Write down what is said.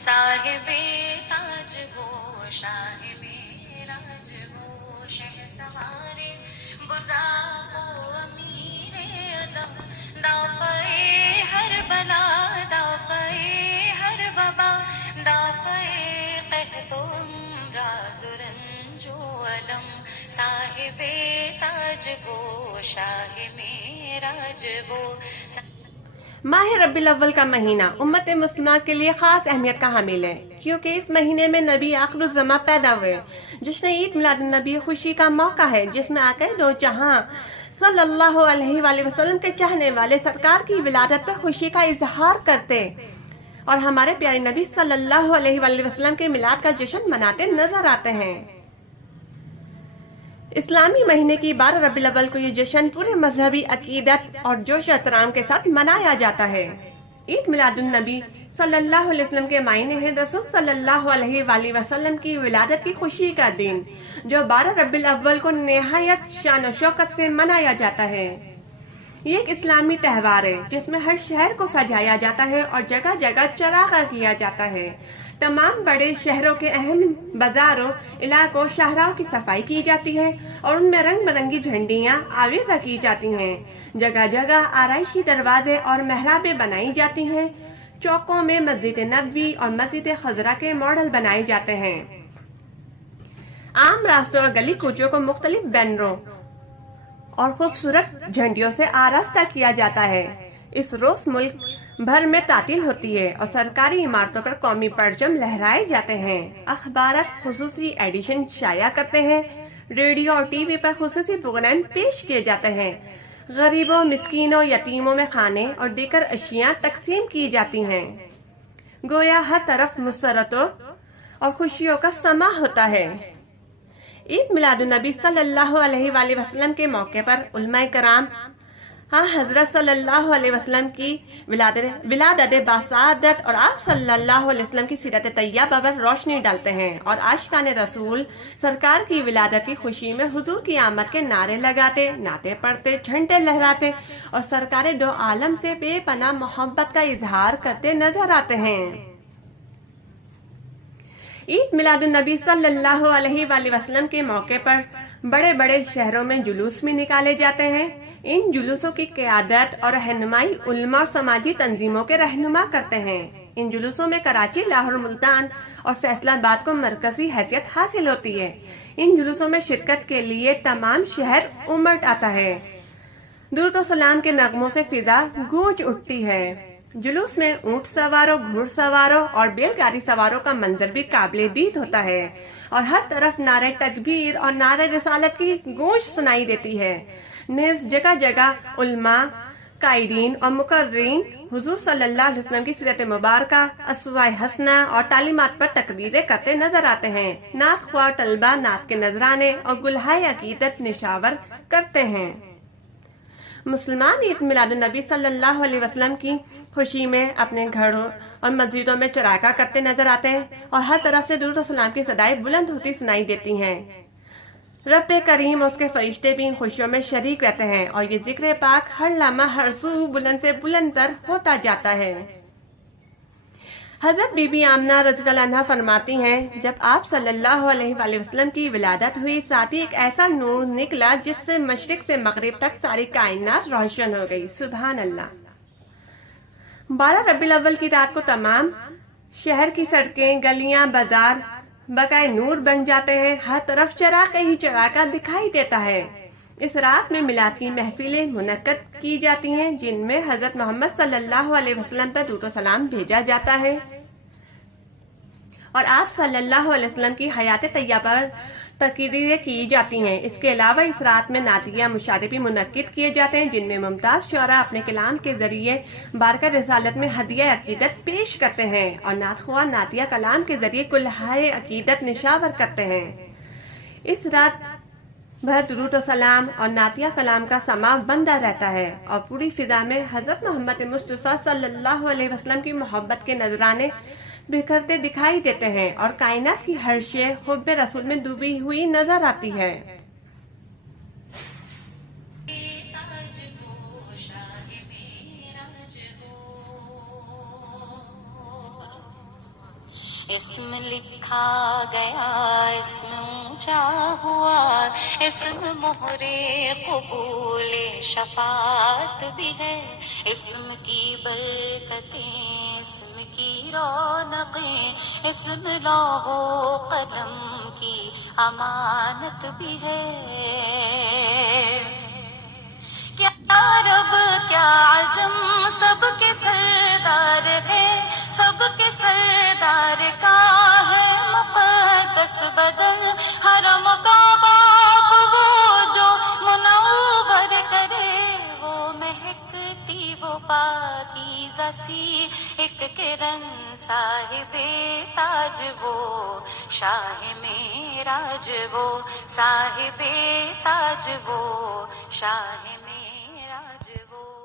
صاحب تاج وہ شاہ معراج وہ شہسوار براق و امیر ادب دافعِ ہر بلا دافعِ ہر وبا دافعِ قحط و امراض و رنج و الم صاحب تاج وہ شاہ معراج وہ ماہ ربیع الاول کا مہینہ امت مسلمہ کے لیے خاص اہمیت کا حامل ہے، کیونکہ اس مہینے میں نبی آخر الزماں پیدا ہوئے۔ جشن عید میلاد النبی خوشی کا موقع ہے، جس میں آقا دو جہاں صلی اللہ علیہ وآلہ وسلم کے چاہنے والے سرکار کی ولادت پر خوشی کا اظہار کرتے اور ہمارے پیارے نبی صلی اللہ علیہ وآلہ وسلم کے میلاد کا جشن مناتے نظر آتے ہیں۔ اسلامی مہینے کی 12 ربیع الاول کو یہ جشن پورے مذہبی عقیدت اور جوش و احترام کے ساتھ منایا جاتا ہے۔ عید میلاد النبی صلی اللہ علیہ وسلم کے معنی ہے رسول صلی اللہ علیہ وآلہ وسلم کی ولادت کی خوشی کا دن، جو 12 ربیع الاول کو نہایت شان و شوکت سے منایا جاتا ہے۔ یہ ایک اسلامی تہوار ہے جس میں ہر شہر کو سجایا جاتا ہے اور جگہ جگہ چراغاں کیا جاتا ہے۔ تمام بڑے شہروں کے اہم بازاروں، علاقوں، شاہراہوں کی صفائی کی جاتی ہے اور ان میں رنگ برنگی جھنڈیاں آویزاں کی جاتی ہیں۔ جگہ جگہ آرائشی دروازے اور محرابیں بنائی جاتی ہیں۔ چوکوں میں مسجد نبوی اور مسجد خضرا کے ماڈل بنائے جاتے ہیں۔ عام راستوں اور گلی کوچوں کو مختلف بینروں اور خوبصورت جھنڈیوں سے آراستہ کیا جاتا ہے۔ اس روز ملک بھر میں تعطیل ہوتی ہے اور سرکاری عمارتوں پر قومی پرچم لہرائے جاتے ہیں۔ اخبارات خصوصی ایڈیشن شائع کرتے ہیں۔ ریڈیو اور ٹی وی پر خصوصی پروگرام پیش کیے جاتے ہیں۔ غریبوں، مسکینوں، یتیموں میں کھانے اور دیگر اشیاء تقسیم کی جاتی ہیں۔ گویا ہر طرف مسرتوں اور خوشیوں کا سما ہوتا ہے۔ عید میلاد النبی صلی اللہ علیہ وآلہ وسلم کے موقع پر علماء کرام حضرت صلی اللہ علیہ وسلم کی ولادت باسعادت اور آپ صلی اللہ علیہ وسلم کی سیرت طیبہ پر روشنی ڈالتے ہیں اور عاشقان رسول سرکار کی ولادت کی خوشی میں حضور کی آمد کے نعرے لگاتے، نعتیں پڑھتے، جھنڈے لہراتے اور سرکار دو عالم سے بے پناہ محبت کا اظہار کرتے نظر آتے ہیں۔ عید میلاد النبی صلی اللہ علیہ وآلہ وسلم کے موقع پر بڑے بڑے شہروں میں جلوس بھی نکالے جاتے ہیں۔ ان جلوسوں کی قیادت اور رہنمائی علماء اور سماجی تنظیموں کے رہنما کرتے ہیں۔ ان جلوسوں میں کراچی، لاہور، ملتان اور فیصل آباد کو مرکزی حیثیت حاصل ہوتی ہے۔ ان جلوسوں میں شرکت کے لیے تمام شہر امٹ آتا ہے۔ درود و سلام کے نغموں سے فضا گونج اٹھتی ہے۔ جلوس میں اونٹ سواروں، گھوڑ سواروں اور بیل گاڑی سواروں کا منظر بھی قابل دید ہوتا ہے اور ہر طرف نعرہ تکبیر اور نعرہ رسالت کی گونج سنائی دیتی ہے۔ نیز جگہ جگہ علماء، قائدین اور مقررین حضور صلی اللہ علیہ وسلم کی سیرت مبارکہ، اسوہ حسنہ اور تعلیمات پر تقریریں کرتے نظر آتے ہیں۔ نعت خواہ طلبہ نعت کے نذرانے اور گلہائے عقیدت نشاور کرتے ہیں۔ مسلمان عید میلاد النبی صلی اللہ علیہ وسلم کی خوشی میں اپنے گھروں اور مسجدوں میں چراغاں کرتے نظر آتے ہیں اور ہر طرف سے درود و سلام کی صدائیں بلند ہوتی سنائی دیتی ہیں۔ رب کریم اور اس کے فرشتے بھی ان خوشیوں میں شریک رہتے ہیں اور یہ ذکر پاک ہر لمحہ ہر سو بلند سے بلند تر ہوتا جاتا ہے۔ حضرت بی بی آمنہ رضی اللہ عنہا فرماتی ہیں، جب آپ صلی اللہ علیہ وآلہ وسلم کی ولادت ہوئی، ساتھ ہی ایک ایسا نور نکلا جس سے مشرق سے مغرب تک ساری کائنات روشن ہو گئی۔ سبحان اللہ۔ 12 ربیع الاول کی رات کو تمام شہر کی سڑکیں، گلیاں، بازار بقائے نور بن جاتے ہیں۔ ہر طرف چراغ ہی چراغ دکھائی دیتا ہے۔ اس رات میں میلاد کی محفلیں منعقد کی جاتی ہیں جن میں حضرت محمد صلی اللہ علیہ وسلم پر درود و سلام بھیجا جاتا ہے اور آپ صلی اللہ علیہ وسلم کی حیات طیبہ پر تقریریں کی جاتی ہیں۔ اس کے علاوہ اس رات میں نعتیہ مشاعرے بھی منعقد کیے جاتے ہیں جن میں ممتاز شعراء اپنے کلام کے ذریعے بارکہ رسالت میں ہدیہ عقیدت پیش کرتے ہیں اور نعت خواہ نعتیہ کلام کے ذریعے کلہائے عقیدت نشاور کرتے ہیں۔ اس رات بھر درود و سلام اور نعتیہ کلام کا سماع بندہ رہتا ہے اور پوری فضا میں حضرت محمد مصطفیٰ صلی اللہ علیہ وسلم کی محبت کے نذرانے بکھرتے دکھائی دیتے ہیں اور کائنات کی ہر شے حب رسول میں ڈوبی ہوئی نظر آتی ہے۔ اسم لکھا گیا اسم اونچا ہوا، اسم مہر قبول شفاعت بھی ہے، اسم کی برکتیں اسم کی رونقیں، اسم لوح و قلم کی امانت بھی ہے۔ کیا عرب کیا عجم سب کے سردار ہے، سب کے سردار کا ہے مقدس بدن، حرم کا باغ وہ جو منور کرے، وہ مہکتی وہ پاکیزہ سی ایک کرن، صاحب تاج وہ شاہ معراج وہ، صاحب تاج وہ شاہ معراج وہ۔